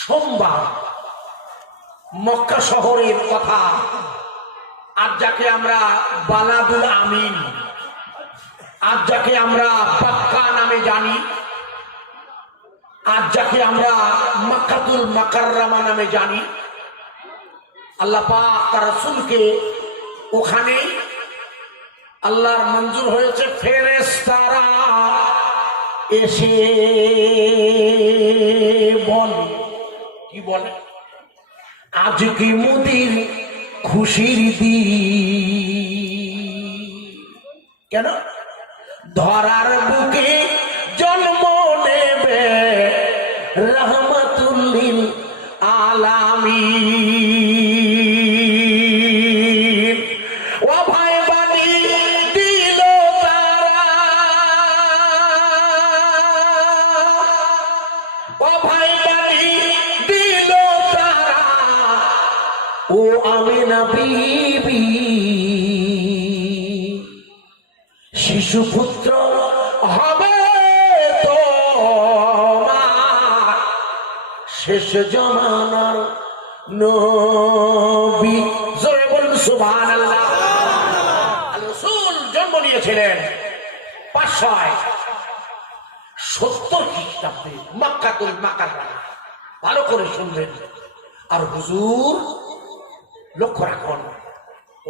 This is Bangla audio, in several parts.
সোমবার মক্কা শহরের কথা, আজ যাকে আমরা বালাদুল আমিন, আজ যাকে আমরা পাক্কা নামে জানি, আজ যাকে আমরা মক্কাতুল মুকাররমা নামে জানি, আল্লাহ পাক তার রাসূলকে ওখানে আল্লাহর মঞ্জুর হয়েছে ফেরেশতারা এসে বলে, কি বলে, আজকে মোদের খুশির দিন। কেন? ধরার বুকে জন্ম নেবে রহমাতুল লিল আলামিন। ও ভাই বাণী দিল তারা, ও ভাই বাণী দিল তারা, ও আমিনা বিবি শিশুপুত্র হবে তোমার, শেষ জামানার নবী। জোরে বলুন সুবহানাল্লাহ। রাসূল জন্ম নিয়েছিলেন 570 খ্রিস্টাব্দে মক্কাতুল মুকাররমা। ভালো করে শুনবেন। আর হুজুর, লক্ষ্য রাখুন,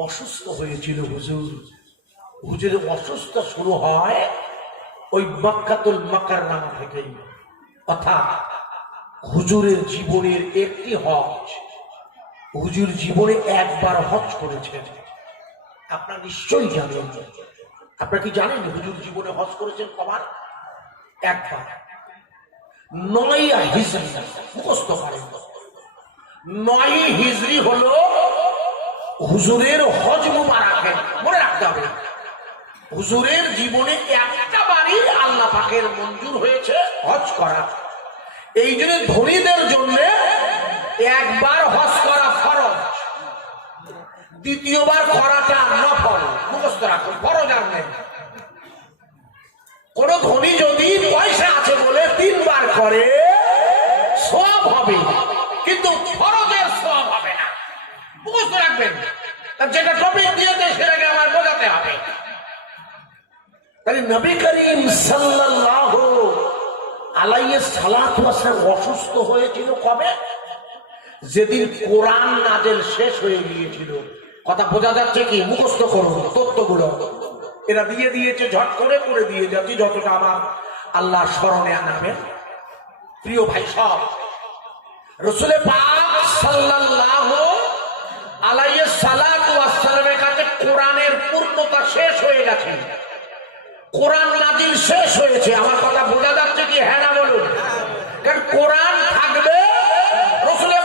অসুস্থ হয়েছিল হুজুর। হুজুরের অসুস্থ শুরু হয় ওই মক্কাতুল মুকাররমা থেকেই। অর্থাৎ হুজুরের জীবনের একটি হজ, হুজুর জীবনে একবার হজ করেছেন। আপনারা নিশ্চয়ই জানেন। আপনারা কি জানেন হুজুর জীবনে হজ করেছেন কবার? একবার। 9 হিজরি মুখস্থ করেন। 9 হিজরি হলো হুজুরের হজ মুবারাকের, মনে রাখতে হবে। হুজুরের জীবনে একটা বারই আল্লাহ পাকের মঞ্জুর হয়েছে হজ করা। এই জন্য ধনীদের জন্য একবার হজ করা ফরজ, দ্বিতীয়বার করাটা নফল। মুখস্থ রাখুন, ফরজ আর নেই। কোন ধনী যদি পয়সা আছে বলে 3 বার করে সওয়াব হবে, কিন্তু ফরজের সওয়াব হবে না। মুখস্থ রাখবেন। যেটা টপিক দিয়েছে সেটাকে আমার বোঝাতে হবে। তাহলে নবী করিম সাল্লাল্লাহু আলাইহি সাল্লাতু ওয়াস সালাম অসুস্থ হয়েছিল কবে? যেদিন কোরআন নাযিল শেষ হয়ে গিয়েছিল। কথা বোঝা যাচ্ছে কি? মুখস্থ করুন তথ্যগুলো। এরা দিয়ে দিয়েছে, ঝট করে করে দিয়ে যাচ্ছি যতটা আমার আল্লাহর স্মরণে আনাবে। প্রিয় ভাই সব, রাসূল পাক সাল্লাল্লাহু আলাইহি সাল্লাতু ওয়াস সালামের কাছে কোরআনের পূর্ণতা শেষ হয়ে গেছে। কোরআন নাযিল শেষ হয়েছে। আমার কথা বোঝা যাচ্ছে কি? হ্যাঁ না বলুন। কারণ কোরআন থাকবে, রাসূলের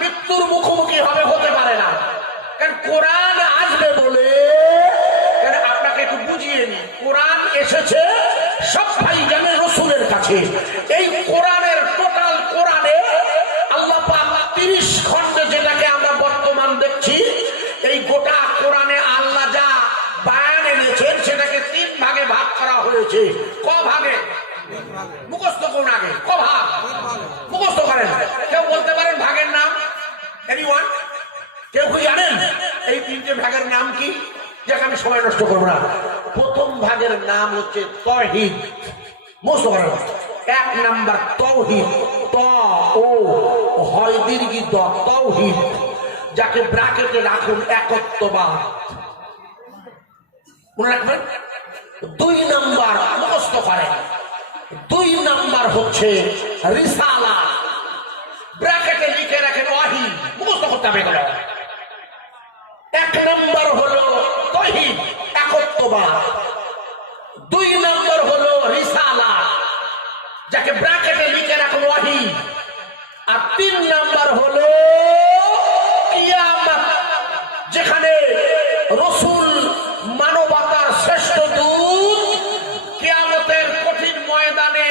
মৃত্যুর মুখোমুখি হবে, হতে পারে না। কারণ কোরআন আসবে বলে, আপনাকে একটু বুঝিয়ে নি, কোরআন এসেছে সব ভাই জানেন রাসূলের কাছে। এই কোরআনের টোটাল কোরআনে আল্লাহ পাক 30 খণ্ডে, যেটাকে আমরা বর্তমান দেখছি, এই গোটা কোরআনে আল্লাহ যা বায়ান এনেছেন সেটাকে 3 ভাগে ভাগ করা হয়েছে। ক ভাগে? মুখস্থ করুন আগে। ক ভাগ? মুখস্থ করেন। কেউ বলতে পারেন ভাগের নাম? এনিওয়ান? কেউ কি জানেন এই 3টে ভাগের নাম কি? যাকে আমি সময় নষ্ট করবো না। প্রথম ভাগের নাম হচ্ছে তাওহীদ। মুখস্থ করেন। 1 নাম্বার তাওহীদ, ত ও হয় দীর্ঘ দ, তাওহীদ, যাকে ব্র্যাকেটে রাখুন একত্ববাদ। মনে রাখবেন। 2 নাম্বার মুখস্থ করেন। 2 নাম্বার হচ্ছে রিসালা, ব্র্যাকেটে লিখে রাখেন ওয়াহি। মুখস্থ করতে হবে এগুলো। 1 নাম্বার হলো তাওহীদ, একত্ববাদ। 2 নাম্বার হলো রিসালা, যাকে ব্র্যাকেটে লিখে রাখুন ওয়াহি। আর 3 নাম্বার হলো কিয়ামত, যেখানে রাসূল মানবতার শ্রেষ্ঠ দূত কিয়ামতের কঠিন ময়দানে।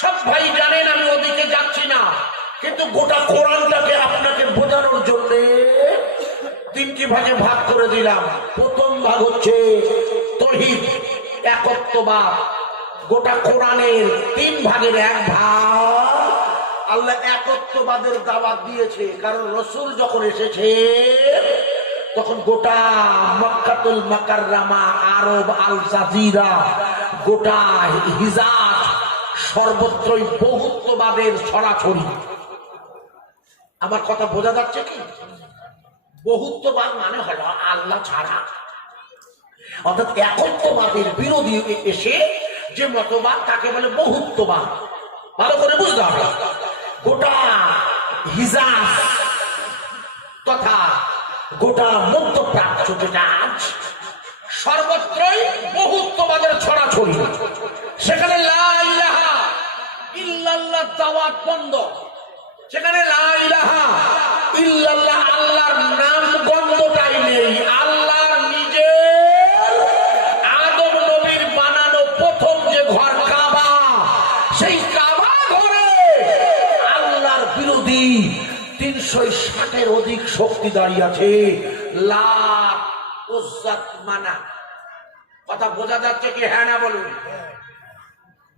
সব ভাই জানেন আমি ওদিকে যাচ্ছি না, কিন্তু গোটা কোরআনটাকে আপনাকে বোঝানোর জন্য 3টি ভাগে ভাগ করে দিলাম। প্রথম ভাগ হচ্ছে তাওহীদ, একত্ববাদ। গোটা কোরআনের 3 ভাগের 1 ভাগ আল্লাহ একত্ববাদের দাওয়াত দিয়েছে, কারণ রসুল যখন এসেছে তখন গোটা মক্কাতুল মুকাররমা, আরব, আল জাজিরা, গোটা হিজাজ সর্বত্রই বহুত্ববাদের ছড়াছড়ি। আমার কথা বোঝা যাচ্ছে কি? বহুত্ববাদ মানে হলো আল্লাহ ছাড়া, অর্থাৎ একত্ববাদের বিরোধী এসে যে মতবাদ তাকে বলে বহুত্ববাদ। ভালো করে বুঝতে হবে। গোটা হিজাজ তথা গোটা মধ্যপ্রাচ্য যেটা আজ সর্বত্রই বহুত্ববাদের ছড়াছড়ি। সেখানে লা ইলাহা ইল্লাল্লাহ দাওয়াত বন্ধ, সেখানে লা ইলাহা ইল্লাল্লাহ আল্লাহর নাম গন্ধটাই নেই। আল্লাহর নিজের আদম নবীর বানানো প্রথম যে ঘর কাবা, সেই কাবা ঘরে আল্লাহর বিরোধী ৩৬০-এর অধিক শক্তি দাঁড়িয়ে আছে। লাত, উজ্জাত মানা। কথা বোঝা যাচ্ছে কি? হ্যাঁ না বলুন।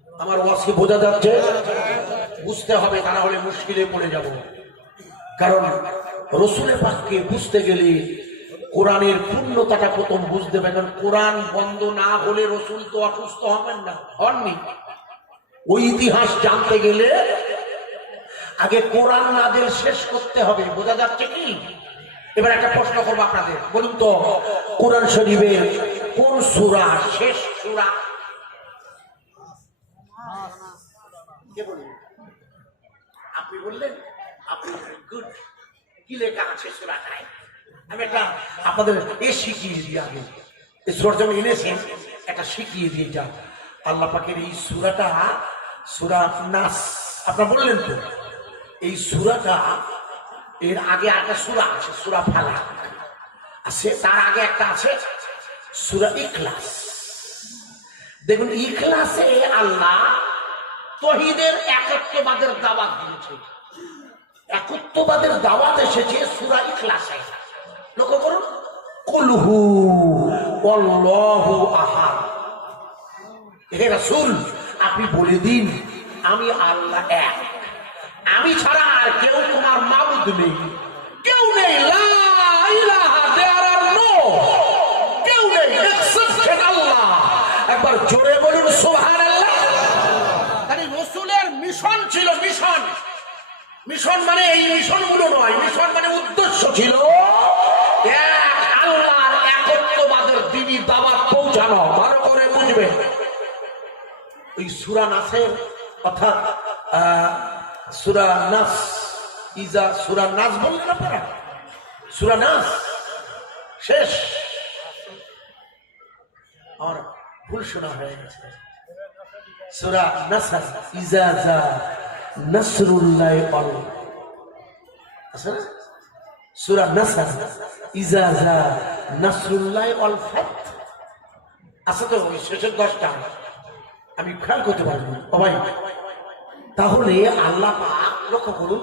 আমার ওয়াজকে বোঝা যাচ্ছে? বুঝতে হবে, তা না হলে মুশকিলে পড়ে যাব। কারণ রসুলের পাককে বুঝতে গেলে কোরআনের পূর্ণতাটা প্রথম বুঝতে হবে। কারণ কোরআন বন্ধ না হলে রসুল তো অসুস্থ হবেন না, হননি। ওই ইতিহাস জানতে গেলে আগে কোরআন নাযিল শেষ করতে হবে। বোঝা যাচ্ছে কি? এবার একটা প্রশ্ন করবো আপনাদের, বলুন তো কোরআন শরীফের কোন সূরা শেষ সূরা? আপনি বললেন, আপনি গুড। কি লেখা আছে সূরাটায়? আমি একটা আপনাদের শিখিয়ে দিই। আগে এই সূরা যখন এনেছেন একটা শিখিয়ে দিয়ে যান। আল্লাহ পাকের এই সূরাটা সূরা নাস। আপনারা বললেন তো এই সূরাটা, এর আগে একটা সূরা আছে সূরা ফালাক আছে, তার আগে একটা আছে সূরা ইখলাস। দেখুন ইখলাসে আল্লাহ তৌহিদের একত্ববাদের দাওয়াত দিয়েছে। একত্ববাদের দাওয়াত এসেছে সূরা ইখলাসে। লক্ষ্য করুন, কুল হু আল্লাহু আহাদ। হে রাসূল, আপনি বলে দিন আমি আল্লাহ এক, আমি ছাড়া আর কেউ তোমার মাবুদ নেই, কেউ নেই। লা ইলাহা, দেয়ার আর নো, কেউ নেই এক্সেপশন আল্লাহ। একবার জোরে বলুন সুবহানাল্লাহ। তাহলে রসুলের মিশন ছিল, মিশন। মিশন মানে এই মিশনগুলো নয়, মিশন মানে উদ্দেশ্য ছিল এক আল্লাহর একত্ববাদের দ্বীনি দাওয়াত পৌঁছানো। ভালো করে বুঝবে। এই সূরা নাসের অর্থাৎ সূরা নাস, ইজা সূরা নাস বললেন আপনারা, সূরা নাস শেষ। আর ভুল শোনা হয়ে গেছে। সূরা নাসর, ইজা জা নাসরুল্লাহ ওয়াল, আছে না? সূরা নাসর, ইজা জা নাসরুল্লাহ ওয়াল ফাত, আছে তো? ওই শেষের 10টা আমি খেয়াল করতে পারিনি। ও ভাই, তাহলে আল্লাহ পাক লক্ষ্য করুন,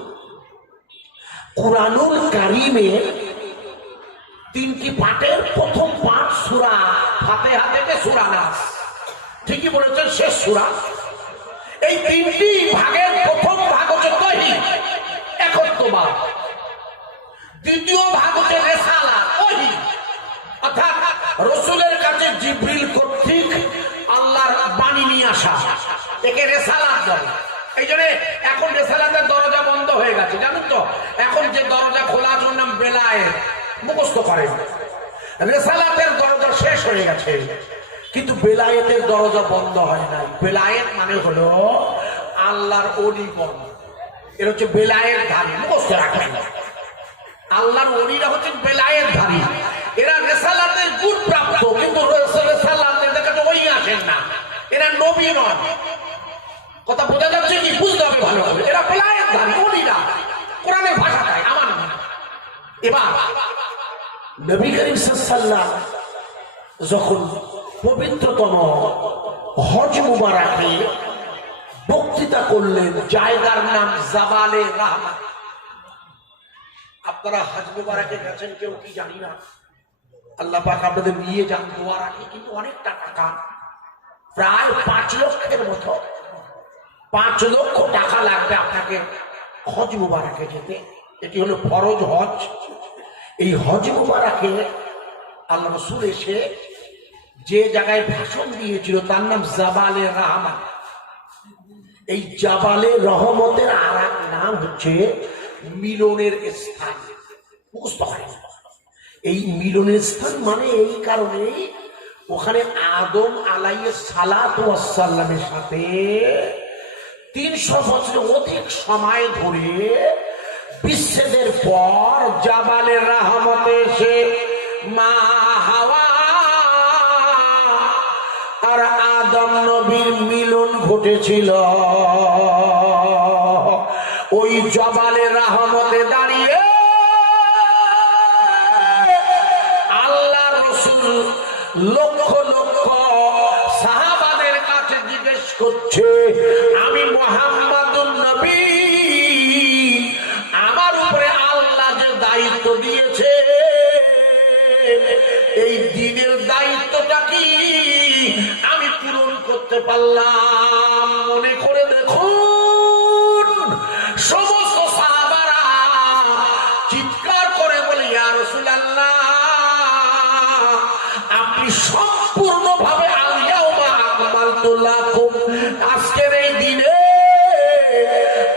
কুরআনুল কারীমের 3টি পাঠের প্রথম পাঠ সূরা ফাতিহা থেকে সূরা নাস। ঠিকই বলেছেন, শেষ সূরা। এই 3টি ভাগের প্রথম ভাগ হচ্ছে তাওহীদ, একত্ববাদ। দ্বিতীয় ভাগ হচ্ছে রিসালাত, ওহী, অর্থাৎ রাসূলের কাছে জিবরিল কর্তৃক আল্লাহর বাণী নিয়ে আসা। একে রিসালাত বলে। এই জন্য এখন রিসালাতের দরজা বন্ধ হয়ে গেছে, জানেন তো? এখন যে দরজা খোলা আছে ওর নাম বেলায়েত, মুখস্থ করেন। রিসালাতের দরজা শেষ হয়ে গেছে, কিন্তু বেলায়েতের দরজা বন্ধ হয় নাই। বেলায়েত মানে হলো আল্লাহর ওলিগণ, এর হচ্ছে বেলায়েত ধারী। মুখস্থ রাখেন, আল্লাহর ওলিরা হচ্ছে বেলায়েত ধারী। এরা রিসালাতের গুণ প্রাপ্ত, কিন্তু রিসালাতের কাছে ওই আসেন না। এরা নবী নন। কথা বোঝা যাচ্ছে কি? বুঝতে হবে ভালো করে। এরা বেলায়েত ধারী, ওলিরা, কোরআনের ভাষাটাই আমার না। এবার নবী করিম সাল্লাল্লাহু আলাইহি ওয়াসাল্লাম যখন পবিত্রতম হজ মুবারাকে বক্তৃতা করলেন, জায়গার নাম জাবালে রাহমাত। আপনারা হজ মুবারাকে গেছেন কেউ কি জানি না, আল্লাহ পাক আপনাদের নিয়ে যান। দোয়া রাখি, কিন্তু অনেকটা টাকা, প্রায় 5 লক্ষের মতো, 5 লক্ষ টাকা লাগবে আপনাকে হজ মুবারকে যেতে। এটি হলো ফরজ হজ। এই হজ মুবারকে আল্লাহ রাসূল এসে যে জায়গায় ভাষণ দিয়েছিল তার নাম জাবালে রহমত। এই জাবালে রহমতের আর এক নাম হচ্ছে মিলনের স্থান। মুখস্থ করেন, এই মিলনের স্থান মানে এই কারণেই ওখানে আদম আলাইহিস সালাতু ওয়াস সালামের সাথে 300 বছরের অধিক সময় ধরে বিচ্ছেদের পর জাবালে রহমতে এসে মা হাওয়া আর আদম নবীর মিলন ঘটেছিল। ওই জাবালে রহমতে দাঁড়িয়ে আল্লাহ রাসূল লক্ষ লক্ষ সাহাবাদের কাছে জিজ্ঞেস করছে, আমি মুহাম্মাদুন নবী, আমার উপরে আল্লাহ যে দায়িত্ব দিয়েছে এই দ্বীনের দায়িত্বটা কি আমি পূরণ করতে পারলাম? মনে করে দেখুন, সমস্ত সাহাবারা চিৎকার করে বলে, ইয়া রাসূলুল্লাহ, আপনি সম্পূর্ণভাবে আজকের এই দিনে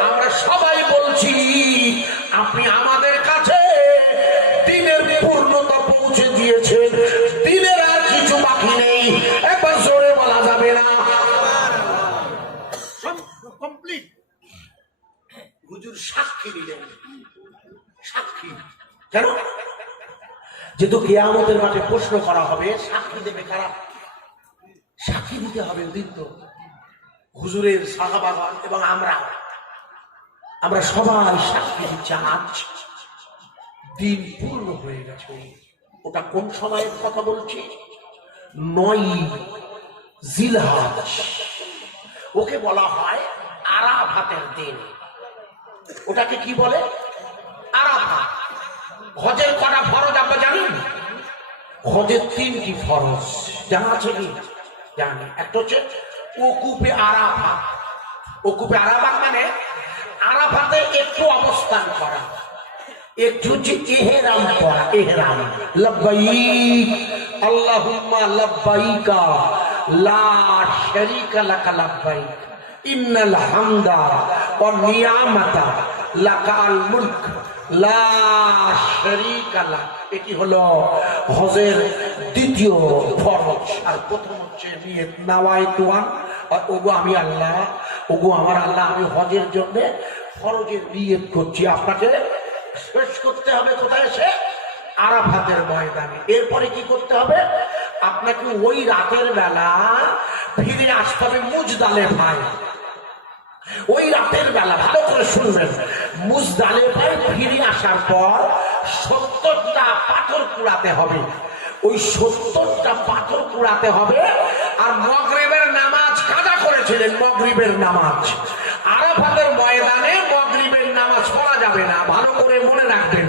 আমরা সবাই বলছি আপনি আমাদের কাছে দিনের পূর্ণতা পৌঁছে দিয়েছেন, দিনের আর কিছু বাকি নেই। একবার জোরে বলা যাবে না? কমপ্লিট। হুজুর সাক্ষী দিলেন। সাক্ষী কেন? যেহেতু কিয়ামতের মাঠে প্রশ্ন করা হবে, সাক্ষী দেবে কারা? সাক্ষী দিতে হবে। ওদিন তো হুজুরের সাহাবাগণ এবং আমরা সবাই সাক্ষী দিচ্ছি আজ দিন পূর্ণ হয়ে গেছে। ওটা কোন সময়ের কথা বলছি? 9 জিলহজ। ওকে বলা হয় আরাফাতের দিন। ওটাকে কি বলে? আরাফাত। হজের কটা ফরজ আপনি জানেন? হজের 3টি ফরজ জানা আছে কি? জানি। একটা হচ্ছে ওকুফে আরাফাত। ওকুফে আরাফাত মানে আরাফাতে একটু অবস্থান করা, একটু হচ্ছে ইহরাম করা। ইহরাম, লব্বাইক আল্লাহুম্মা লব্বাইকা লা শারীকা লাকা লব্বাইক ইন্নাল হামদা ওয়ান নিয়ামাতা লাকাল মুলক লা শারীকা লাক। এটি হলো হজের 2য় ফরজ। আর প্রথম হচ্ছে নিয়ত, নাওয়াইতু আন, ওগো আমি আল্লাহ, ওগো আমার আল্লাহ, আমি হজের জন্য ফরজের নিয়ত করছি। আপনাকে শেষ করতে হবে কোথায়? এসে আরাফাতের ময়দানে। এরপরে কি করতে হবে? আপনাকে ওই রাতের বেলা ফিরে আসতে হবে মুজদালেফায়। ওই রাতের বেলা ভালো করে শুনবেন, মুজদালেফায় ফিরে আসার পর 70টা পাথর কুড়াতে হবে। ওই 70টা পাথর কুড়াতে হবে। আর মাগরিবের নামাজ কাজা করেছিলেন, মাগরিবের নামাজ আরাফাতের ময়দানে মাগরিবের নামাজ পড়া যাবে না। ভালো করে মনে রাখবেন,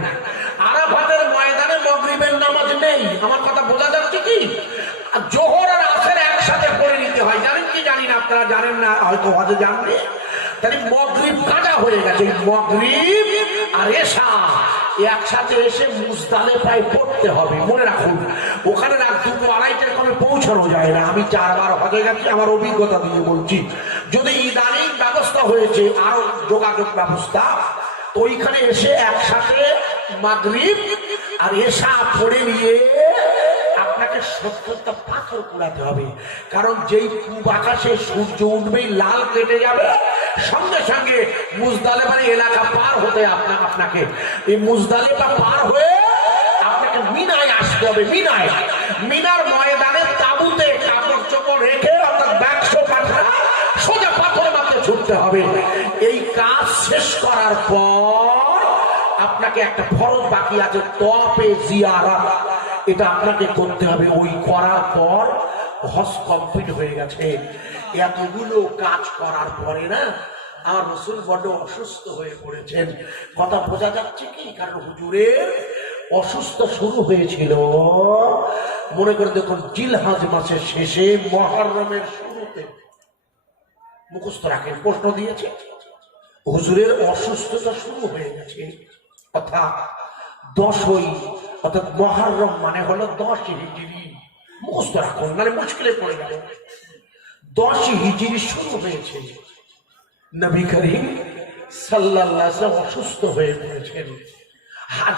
আরাফাতের ময়দানে মাগরিবের নামাজ নেই। আমার কথা বোঝা যাচ্ছে কি? জোহর আর আসর একসাথে পড়ে নিতে হয়। জানেন কি? জানি না, আপনারা জানেন না, হয়তো হজে জানবে। তাহলে মাগরিব কাজা হয়ে গেছে। মাগরিব আর এশা একসাথে এসে মুজদালেফায় পড়তে হবে। মনে রাখুন, ওখানে রাত 2টো 2:30টার কমে পৌঁছানো যায় না। আমি 4 বার হজে গেছি, আমার অভিজ্ঞতা দিয়ে বলছি। যদি ইদানিং ব্যবস্থা হয়েছে আরো যোগাযোগ ব্যবস্থা, ওইখানে এসে একসাথে মাগরিব আর এশা পড়ে নিয়ে আপনাকে 70টা পাথর কুড়াতে হবে। কারণ যেই পূব আকাশে সূর্য উঠবেই লাল কেটে যাবে, সঙ্গে সঙ্গে মুজদালেফার এলাকা পার হতে আপনাকে এই মুজদালেফা পার হয়ে আপনাকে মিনায় আসতে হবে। মিনার ময়দানে তাঁবুতে কাপড় চোপড় রেখে অর্থাৎ 100 পাথর সোজা পাথর মারতে ছুটতে হবে। এই কাজ শেষ করার পর আপনাকে একটা ফরজ বাকি আছে, তওয়াফে জিয়ারাত। এটা আপনাকে করতে হবে। ওই করার পর হজ কমপ্লিট হয়ে গেছে। এতগুলো কাজ করার পরে না আমার রাসূল বড় অসুস্থ হয়ে পড়েছেন। কথা বোঝা যাচ্ছে কি? কারণ হুজুরের অসুস্থ শুরু হয়েছিল মনে করে দেখুন জিলহজ মাসের শেষে, মুহররমের শুরুতে। মুখস্থ রাখেন, প্রশ্ন দিয়েছে। হুজুরের অসুস্থতা শুরু হয়ে গেছে, অর্থাৎ 10ই অর্থাৎ মুহররম মানে হলো 10 হিজরি, মুখস্থ রাখুন মানে মুশকিলে পড়ে গেল। 10 হিজরি শুরু হয়েছে, নবী করিম সাল্লাল্লাহু আলাইহি ওয়াসাল্লাম অসুস্থ হয়ে পড়েছেন।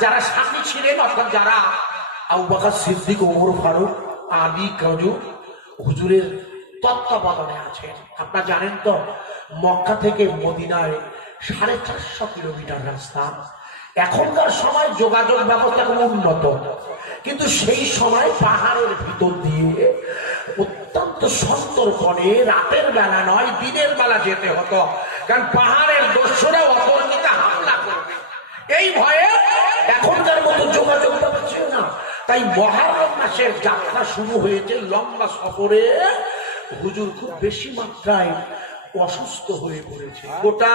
যারা সাথী ছিলেন অর্থাৎ যারা আবু বকর সিদ্দিক, ওমর ফারুক, আলী কাজু হুজুরের তত্ত্বাবধানে আছেন। আপনারা জানেন তো মক্কা থেকে মদিনায় 450 কিলোমিটার রাস্তা। এখনকার সময় যোগাযোগ ব্যবস্থা খুব উন্নত, কিন্তু সেই সময় পাহাড়ের ভিতর দিয়ে অত্যন্ত সন্তর্পণে রাতের বেলা নয় দিনের বেলা যেতে হতো, কারণ পাহাড়ের দস্যুরা অপরিচিত হামলা করবে এই ভয়ে। এখনকার মতো যোগাযোগ ব্যবস্থা ছিল না, তাই মুহররম মাসের যাত্রা শুরু হয়েছে লম্বা সফরে। হুজুর খুব বেশি মাত্রায় অসুস্থ হয়ে পড়েছে। গোটা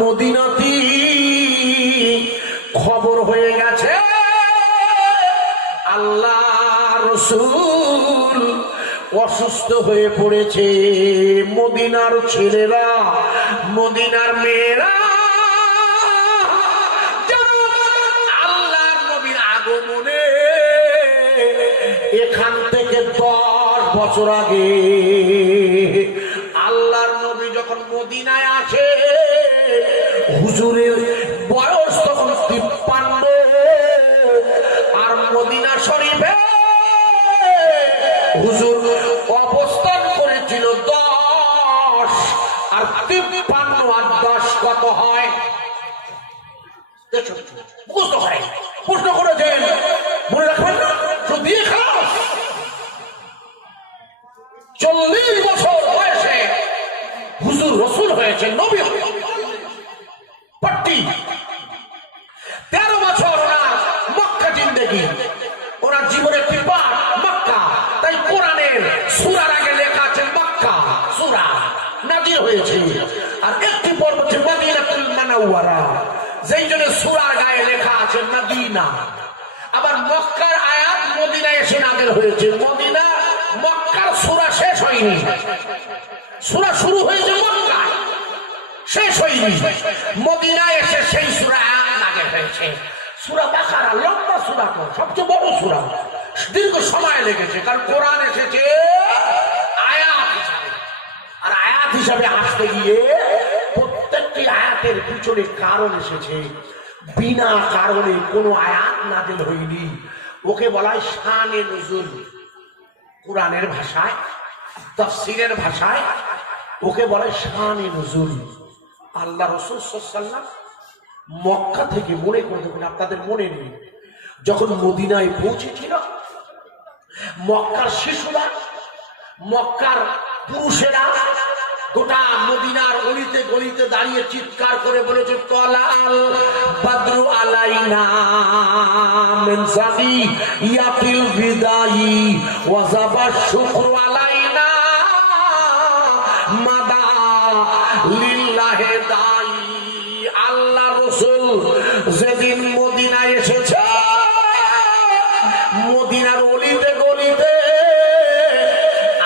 মদিনাতে খবর হয়ে গেছে আল্লাহ রাসূল অসুস্থ হয়ে পড়েছে। মদিনার ছেলেরা, মদিনার মেয়েরা আল্লাহর নবীর আগমনে এখান থেকে 10 বছর আগে আল্লাহর নবী যখন মদিনায় আসে, হুজুরের বয়স তখন 53, আর মদিনা শরীফে হুজুর অবস্থান করেছিল 10, আর 53 আর 10 কত হয়? বুঝতে হয়, প্রশ্ন করেছেন মনে রাখবেন না? যদি 40 বছর বয়সে হুজুর রাসূল হয়েছে, নবী পাট্টি 13 বছর ওনার মক্কা জিন্দেগি, ওনার জীবনের একটি পাঠ মক্কা। তাই কোরআনের সূরার আগে লেখা আছে মক্কা সূরা নাযিল হয়েছে, আর একটি পর্ব হচ্ছে মদিনাতুল মুনাওয়ারা, যেই জন্য সূরার গায়ে লেখা আছে মদিনা। আবার মক্কার আয়াত মদিনায় এসে নাযিল হয়েছে। মদিনা মক্কার সূরা শেষ হয়নি, সূরা শুরু হয়েছে মক্কায়, শেষ হয়নি। মদিনায় এসে সেই সূরা নাযিল হয়েছে। সূরা বাকারা লম্বা সূরা, তো সবচেয়ে বড় সূরা, দীর্ঘ সময় লেগেছে, কারণ কোরআন এসেছে আয়াত হিসাবে, আর আয়াত হিসাবে আসতে গিয়ে প্রত্যেকটি আয়াতের পিছনে কারণ এসেছে। বিনা কারণে কোনো আয়াত নাযিল হয়নি, ওকে বলা হয় শানে নুজুল। কোরআনের ভাষায়, তাফসীরের ভাষায় ওকে বলে শানে নুজুল। আল্লাহ রাসূল সাল্লাল্লাহু আলাইহি ওয়াসাল্লাম মক্কা থেকে, মনে করতে পারেন আপনাদের মনে নেই, যখন মদিনায় পৌঁছেছিল, মক্কার শিশুরা, মক্কার পুরুষেরা গোটা মদিনার অলিতে গলিতে দাঁড়িয়ে চিৎকার করে বলেছে, তলাল বাদরু আলাইনা মিন সানিয়াতিল বিদাই ওয়াজাবা শুকরু আলাইনা মাদা লিল্লাহি দাই। আল্লাহ রাসূল যেদিন মদিনায় এসেছে, মদিনার অলিতে গলিতে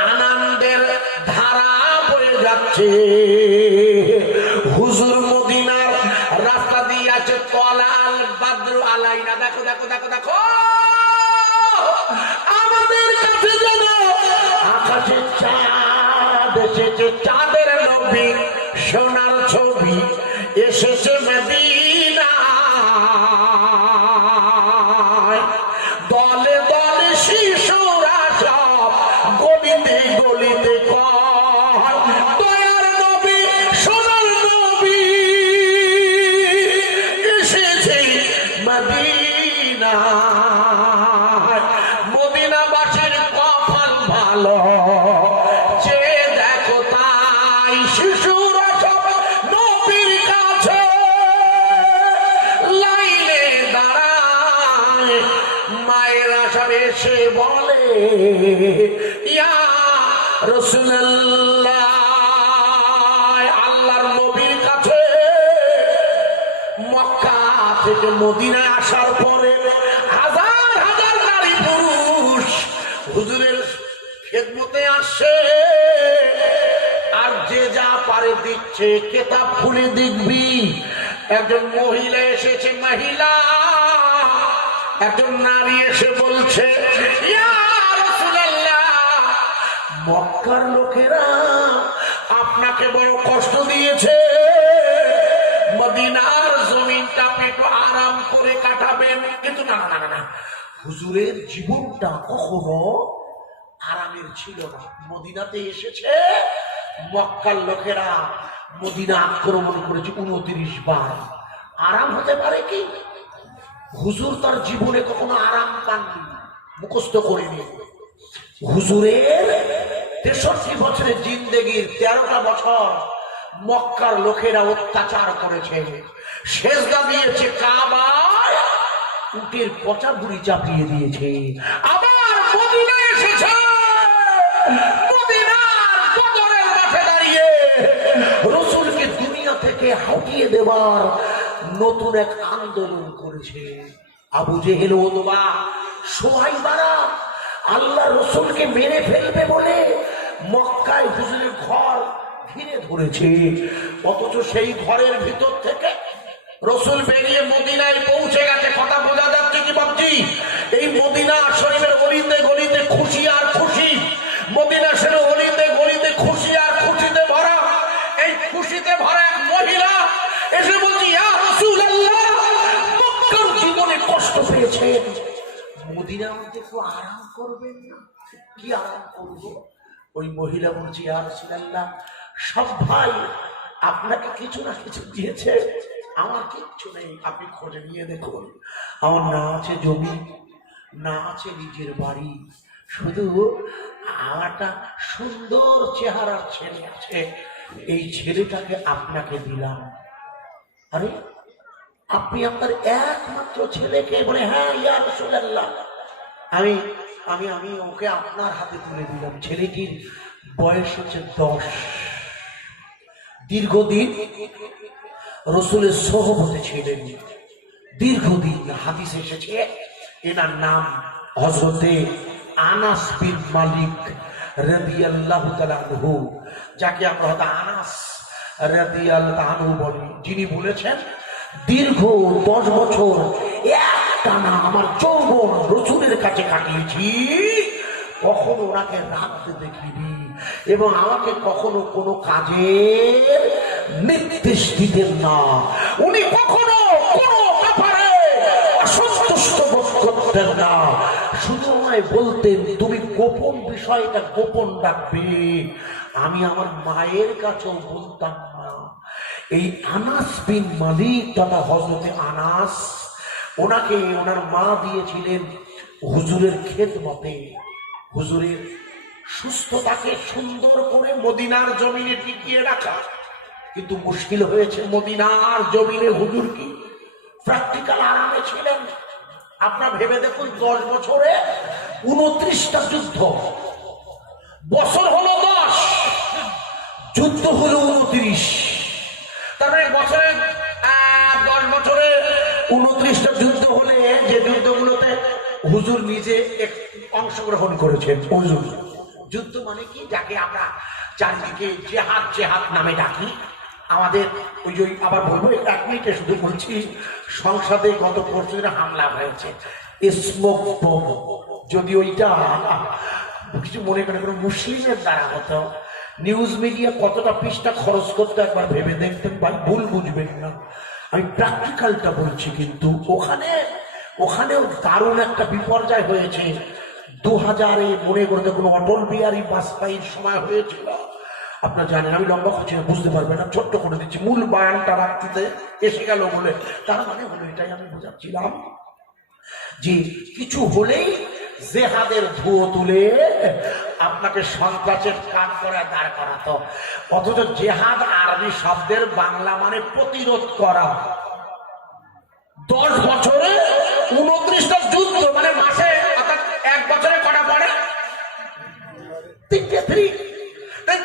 আনন্দের ধারা বয়ে যাচ্ছে। হুজুর মদিনার রাস্তা দিয়ে আছে, তলাল বাদরু আলাইনা। দেখো দেখো দেখো দেখো, আমাদের কাছে যেন আকাশে চাঁদ এসেছে, চাঁদের নবী সোনার ছবি এসেছে মদিনা। দলে দলে শিশুরা সব গলিতে গলিতে কয়, দয়ার নবী সোনার নবী এসেছে মদিনা। মদিনাবাসীর কপাল ভালো, যে দেখো তাই শিশুরা সব নবীর কাছে লাইনে দাঁড়ায়। মায়েরা সব এসে বলে, ইয়া রাসূলুল্লাহ, আল্লাহর নবীর কাছে মক্কা থেকে মদিনায় আসার পরে হাজার হাজার নারী পুরুষ হুজুরের খেদমতে আসে, আর যে যা পারে দিচ্ছে, কেতাব খুলে দেখবি একজন মহিলা এসেছে, মহিলা একজন নারী এসে বলছে, ইয়া রাসূলুল্লাহ, মক্কার লোকেরা আপনাকে বড় কষ্ট দিয়েছে, মদিনার জমিনটা আপনি একটু আরাম করে কাটাবেন। কিন্তু না না না না, হুজুরের জীবনটা কখনো আরামের ছিল না। মদিনাতে এসেছে, মক্কার লোকেরা মদিনা আক্রমণ করেছে 29 বার। আরাম হতে পারে কি? হুজুর তার জীবনে কখনো আরাম পাননি, মুখস্থ করেনি। হুজুরের 63 বছরের জিন্দেগির 13টা বছর মক্কার লোকেরা অত্যাচার করেছে, সেজদা দিয়েছে কাবায়, উটের পচা বুড়ি চাপিয়ে দিয়েছে। আবার মদিনা এসেছে, মদিনার বদরের মাঠে দাঁড়িয়ে রাসূলকে দুনিয়া থেকে হটিয়ে দেওয়ার নতুন এক আন্দোলন করেছে। আবু জেহেল, উতবা, সুহাইবারা আল্লাহ রসুলকে মেরে ফেলবে বলে মক্কায় হুজুরের ঘর ঘিরে ধরেছে, অথচ সেই ঘরের ভিতর থেকে রসুল বেরিয়ে মদিনায় পৌঁছে গেছে। কথা বোঝা যাচ্ছে কি ভাবছি? এই মদিনা শরীফের গলিতে গলিতে খুশি আর খুশি, মদিনা শরীফের গলিতে গলিতে খুশি আর খুশিতে ভরা। এই খুশিতে ভরা এক মহিলা এসে বলছি, ইয়া রাসূলুল্লাহ, মক্কার জীবনে কষ্ট পেয়েছেন, মদিনার মধ্যে একটু আরাম করবেন না? কি আরাম করব? ওই মহিলা বলছি, ইয়া রাসূলুল্লাহ, সব ভাই আপনাকে কিছু না কিছু দিয়েছে, আমার কিচ্ছু নেই। আপনি খোঁজে নিয়ে দেখুন, আমার না আছে জমি, না আছে নিজের বাড়ি, শুধু আমারটা সুন্দর চেহারার ছেলে আছে, এই ছেলেটাকে আপনাকে দিলাম। আরে আপনি আপনার একমাত্র ছেলেকে? বলে, হ্যাঁ ইয়া রাসূলুল্লাহ, আমি আমি আমি ওকে আপনার হাতে তুলে দিলাম। ছেলেটির বয়স হচ্ছে 10। দীর্ঘদিন রসুলের সোহবতে ছিলেন, দীর্ঘদিন। হাদিস এসেছে এনার নাম হযরতে আনাস বিন মালিক রাদিয়াল্লাহু তাআলা আনহু, যাকে আমরা হয়তো আনাস রাদিয়াল্লাহু আনহু বলি, যিনি বলেছেন, দীর্ঘ 10 বছর একটানা আমার যৌবন রসুলের কাছে কাটিয়েছি, কখনো ওনাকে রাখতে দেখিনি এবং আমাকে কখনো কোনো কাজের নির্দেশ দিতেন না। উনি কখনো কোনো ব্যাপারে অসন্তুষ্ট বোধ করতেন না, শুধু আমায় বলতেন, তুমি গোপন বিষয়টা গোপন রাখবে। আমি আমার মায়ের কাছেও বলতাম না। এই আনাস বিন মালিক তথা হযরতে আনাস, ওনাকে ওনার মা দিয়েছিলেন হুজুরের খেদমতে। হুজুরের সুস্থতাকে সুন্দর করে মদিনার জমিনে টিকিয়ে রাখা, কিন্তু মুশকিল হয়েছে। মদিনার জমিনে হুজুর কি প্র্যাকটিক্যাল আরামে ছিলেন? আপনার ভেবে দেখুন, 10 বছরে 29টা যুদ্ধ, বছর হলো 10, যুদ্ধ হলো 29, তারপরে বছরে 10 বছরে 29টা যুদ্ধ হলে যে যুদ্ধগুলোতে হুজুর নিজে অংশগ্রহণ করেছেন। হুজুর যুদ্ধ মানে কি? যাকে আমরা চারিদিকে জেহাদ জেহাদ নামে ডাকি। আমাদের ওই যে আবার বলবো, 1 মিনিটে শুধু বলছি, সংসদে গত পরশুদিন হামলা হয়েছে, স্মোক বোম। যদি ওইটা কিছু মনে করে কোনো মুসলিমের দ্বারা হতো, নিউজ মিডিয়া কতটা পৃষ্ঠা খরচ করতে একবার ভেবে দেখতেন, বা ভুল বুঝবেন না। আমি প্র্যাকটিক্যালটা বলছি। কিন্তু ওখানেও দারুণ একটা বিপর্যয় হয়েছে। 2000-এ মনে করতে কোনো অটল বিহারী বাজপেয়ীর সময় হয়েছিল, আপনারা জানেন। আমি লম্বা করছি না, বুঝতে পারবেন না, ছোট্ট করে দিচ্ছি। মূল বয়ানটা রাখতে এসে গেল বলে, তার মানে হলো এটাই আমি বোঝাচ্ছিলাম যে কিছু হলেই জেহাদের ধুয়ো তুলে আপনাকে সন্ত্রাসের কাজ করে দাঁড় করাতো। অথচ জেহাদ আরবি শব্দের বাংলা মানে প্রতিরোধ করা। 10 বছরে 29টা যুদ্ধ, মানে মাসে, অর্থাৎ 1 বছরে কটা পড়ে?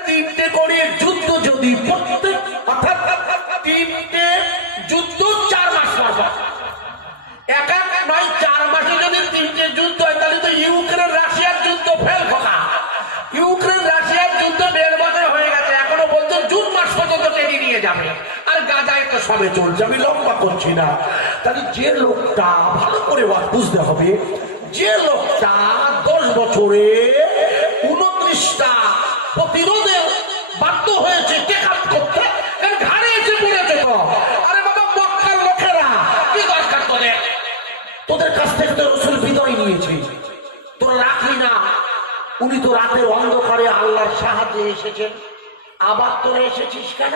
3টে করে যুদ্ধ। যদি প্রত্যেক, অর্থাৎ 3টে যুদ্ধ 4 মাস পর, এক নয় 4 মাসে যদি 3টে যুদ্ধ হয়, তাহলে তো ইউক্রেন রাশিয়ার যুদ্ধ ফেল খোকা। ইউক্রেন রাশিয়ার যুদ্ধ 1.5 বছর হয়ে গেছে, এখনো বলতো জুন মাস সবে চলছে, আমি লম্বা করছি না। তাহলে যে লোকটা ভালো করে বুঝতে হবে, যে লোকটা 10 বছরে 29টা প্রতিরোধে বাধ্য হয়েছে টেকআপ করতে, ঘাড়ে এসে পড়েছে। তো আরে বাবা, মক্কার লোকেরা কি দরকার তোদের? তোদের কাছ থেকে তো রাসূল বিদায় নিয়েছে, তোরা রাখলি না। উনি তো রাতের অন্ধকারে আল্লাহর সাহায্যে এসেছেন, আবার তোরা এসেছিস কেন?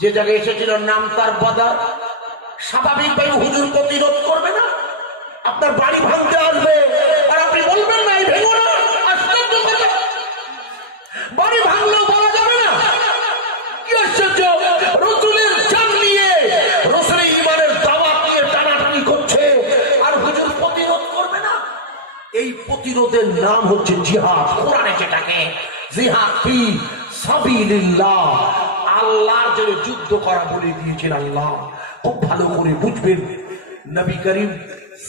যে জায়গায় এসেছিল নাম তার বদর, স্বাভাবিকভাবে হুজুর প্রতিরোধ করবে না, আপনার বাড়ি ভাঙতে আসবে, আর আপনি বলবেন না এই ভেঙো না। আশ্চর্য কথা, বাড়ি ভাঙলেও বলা যাবে না। কি আশ্চর্য! রাসূলের জান নিয়ে, রাসূলের ঈমানের দাওয়াত নিয়ে টানাটানি করছে, আর হুজুর প্রতিরোধ করবে না। এই প্রতিরোধের নাম হচ্ছে জিহাদ। কোরআনে যেটাকে জিহাদ ফি সাবিলিল্লাহ, আল্লাহর জন্য যুদ্ধ করা বলে দিয়েছেন আল্লাহ। খুব ভালো করে বুঝবেন, নবী করিম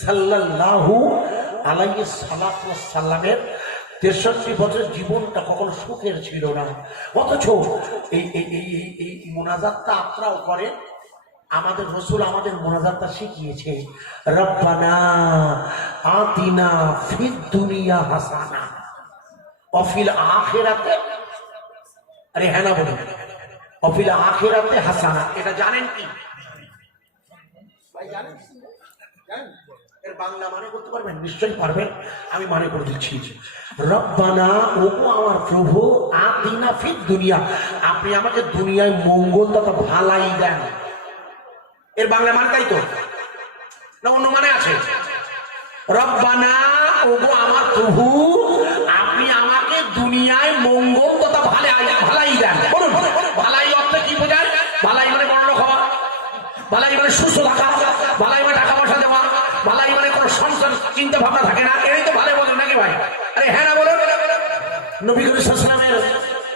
সাল্লাল্লাহু আলাইহি সাল্লামের 63 বছরের জীবনটা কখনো সুখের ছিল না। অথচ এই মুনাজাতটা আপনারাও করেন। আমাদের রাসূল আমাদের মুনাজাতটা শিখিয়েছে, রব্বানা আতিনা ফিদ দুনিয়া হাসানা ওয়া ফিল আখিরাতে, আরে হ্যাঁ না বলুন, ওয়া ফিল আখিরাতে হাসানা। এটা জানেন কি ভাই? জানেন? এর বাংলা মানে করতে পারবেন? নিশ্চয়ই পারবেন, আমি মানে করে দিচ্ছি। রব্বানা, ওগো আমার প্রভু, আতিনা ফিদ দুনিয়া, আপনি আমাকে দুনিয়ায় মঙ্গল তথা ভালাই দেন। এর বাংলা মানে তাই তো না অন্য মানে আছে? রব্বানা, ওগো আমার প্রভু, আপনি আমাকে দুনিয়ায় মঙ্গল তথা ভালাই দেন। বলুন, ভালাই অর্থে কি বোঝায়? ভালাই মানে বড় লোক হওয়া, ভালাই মানে সুস্থ থাকা, ভালাই মানে টাকা পয়সা দেওয়া, ভালাই মানে কোনো সংসার চিন্তা ভাবনা থাকে না, এই তো ভালো বলেন নাকি ভাই? আরে হ্যাঁ না বলেন? নবী করিম সাল্লাল্লাহু আলাইহি ওয়াসাল্লামের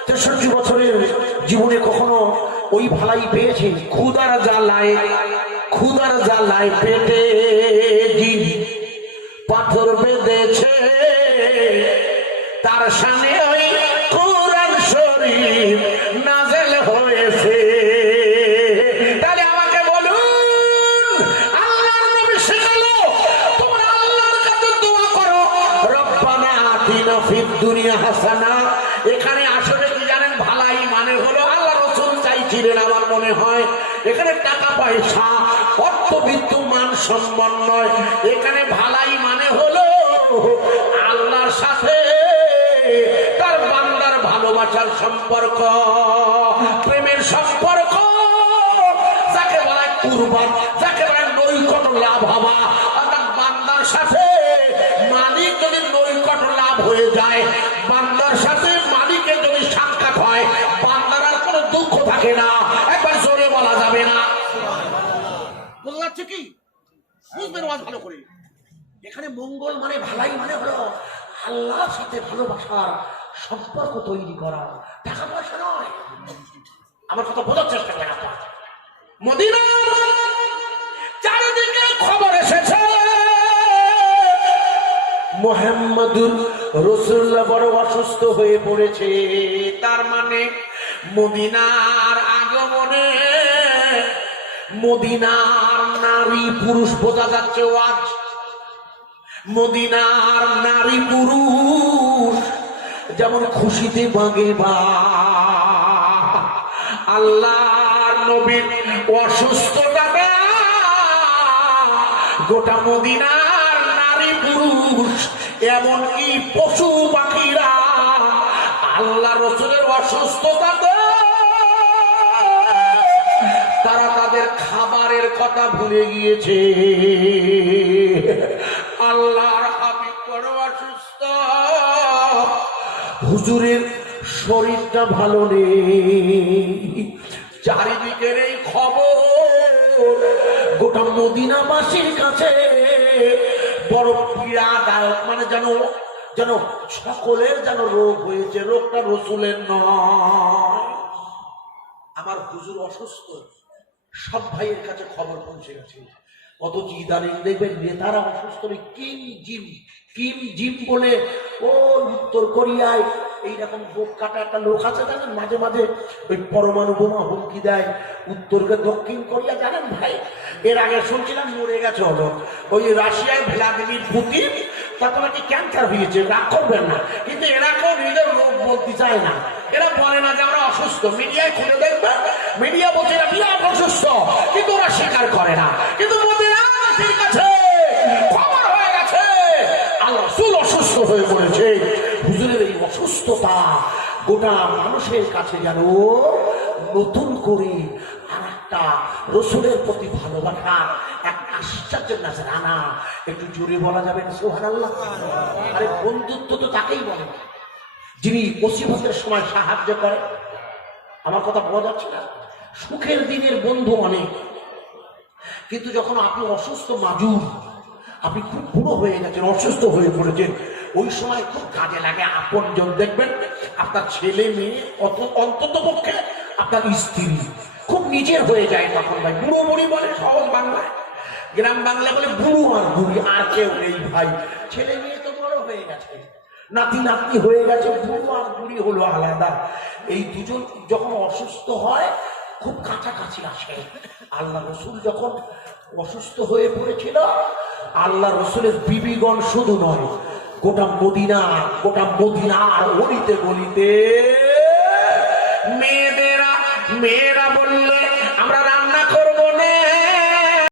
63 বছরের জীবনে কখনো ওই ভালাই পেয়েছে? ক্ষুধার জ্বালায় পেটে দিন পাথর বেঁধেছে, তার সামনে ওই কোরআন শরীফ নাযিল হয়েছে। তাহলে আমাকে বলুন, আল্লাহর নবী শেখালো তোমরা আল্লাহর কাছে দোয়া করো, রব্বানা আতিনা ফিদ দুনিয়া হাসানা। এখানে আসলে কি জানেন? ভালাই মানে হলো, আল্লাহ রাসূল চাইছিলেন আমার মনে হয়, এখানে টাকা পয়সা অর্থবিত্ত মান সম্মান নয়, এখানে ভালাই মানে হলো আল্লাহর সাথে তার বান্দার ভালোবাসার সম্পর্ক, প্রেমের সম্পর্ক, যাকে বলা হয় কুরবান, যাকে বলা হয় নৈকট্য লাভ হওয়া। অর্থাৎ বান্দার সাথে মালিক যদি নৈকট্য লাভ হয়ে যায়, বান্দার সাথে মালিকের যদি সাক্ষাৎ হয়, বান্দার আর কোনো দুঃখ থাকে না। একবার জোরে বলা যাবে না? বোঝা যাচ্ছে কি? বুঝবেন ওয়াজ ভালো করে। এখানে মঙ্গল মানে ভালাই মানে হলো আল্লাহর সাথে ভালোবাসার সম্পর্ক তৈরি করা, টাকা পয়সা নয়। আমার কথা বোঝার চেষ্টা করেন আপনারা। মদিনা চারিদিকে খবর এসেছে মুহাম্মদুর রাসূলুল্লাহ বড় অসুস্থ হয়ে পড়েছে। তার মানে মদিনার আগমনে মদিনার নারী পুরুষ বোঝা যাচ্ছে ওয়াজ, মদিনার নারী পুরুষ যেমন খুশিতে বাগে বা আল্লাহর নবীর অসুস্থতা গোটা মদিনার নারী পুরুষ এমনকি পশু পাখিরা আল্লাহ রাসূলের অসুস্থতাতে তারা তাদের খাবারের কথা ভুলে গিয়েছে। আল্লাহর হাবিব বড় অসুস্থ, হুজুরের শরীরটা ভালো নেই। চারিদিকের এই খবর গোটা মদিনাবাসীর কাছে বড় পীড়াদায়ক, মানে যেন সকলের যেন রোগ হয়েছে, রোগটা রাসূলের নয়। আমার হুজুর অসুস্থ, সব ভাইয়ের কাছে খবর পৌঁছে গেছে। অথচ ইদানিং দেখবেন নেতারা অসুস্থ, কিম জিম বলে ও উত্তর কোরিয়ায় এইরকম বোক কাটা একটা লোক আছে জানেন, মাঝে মাঝে ওই পরমাণু বোমা হুমকি দেয় উত্তরকে দক্ষিণ কোরিয়া, জানেন ভাই? এর আগে শুনছিলাম মরে গেছে হলো ওই রাশিয়ায় ভ্লাদিমির পুতিন, তারপর নাকি ক্যান্সার হয়েছে, রাগ করবেন না, কিন্তু এরা কেউ নিজের রোগ বলতে চায় না, এরা বলে না যে আমরা অসুস্থ। মিডিয়ায় খুলে দেখবে, মিডিয়া বলছে এরা বিরাট অসুস্থ, কিন্তু ওরা স্বীকার করে না। কিন্তু মোদির কাছে খবর হয়ে গেছে আল্লাহ রাসূল অসুস্থ হয়ে পড়েছে। হুজুরের এই অসুস্থতা গোটা মানুষের কাছে যেন নতুন করে আর একটা রসুলের প্রতি ভালোবাসা, এক আশ্চর্যের নাজরানা। একটু জোরে বলা যাবে না সুবহানাল্লাহ? আরে বন্ধুত্ব তো তাকেই বলে যিনি মুসিবতের সময় সাহায্য করে। আমার কথা বোঝা যাচ্ছে না? সুখের দিনের বন্ধু অনেক, কিন্তু যখন আপনি অসুস্থ মাজুর, আপনি খুব বুড়ো হয়ে গেছেন, অসুস্থ হয়ে পড়েছেন, ওই সময় খুব কাজে লাগে আপনজন। দেখবেন আপনার ছেলে মেয়ে, অন্তত পক্ষে আপনার স্ত্রী খুব নিজের হয়ে যায় তখন। ভাই বুড়ো বুড়ি বলে সহজ বাংলায়, গ্রাম বাংলা বলে বুড়ো আর বুড়ি, আর কেউ নেই ভাই। ছেলে মেয়ে তো বড় হয়ে গেছে, নাতি নাতনি হয়ে গেছে, বুড়ো আর বুড়ি হলো আলাদা। এই দুজন যখন অসুস্থ হয় খুব কাছাকাছি আসে। আল্লাহ রসুল যখন অসুস্থ হয়ে পড়েছিল, আল্লাহ রসুলের বিবিগণ শুধু নয়, গোটা মদিনার অলিতে গলিতে মেয়েরা বললে আমরা রান্না করব,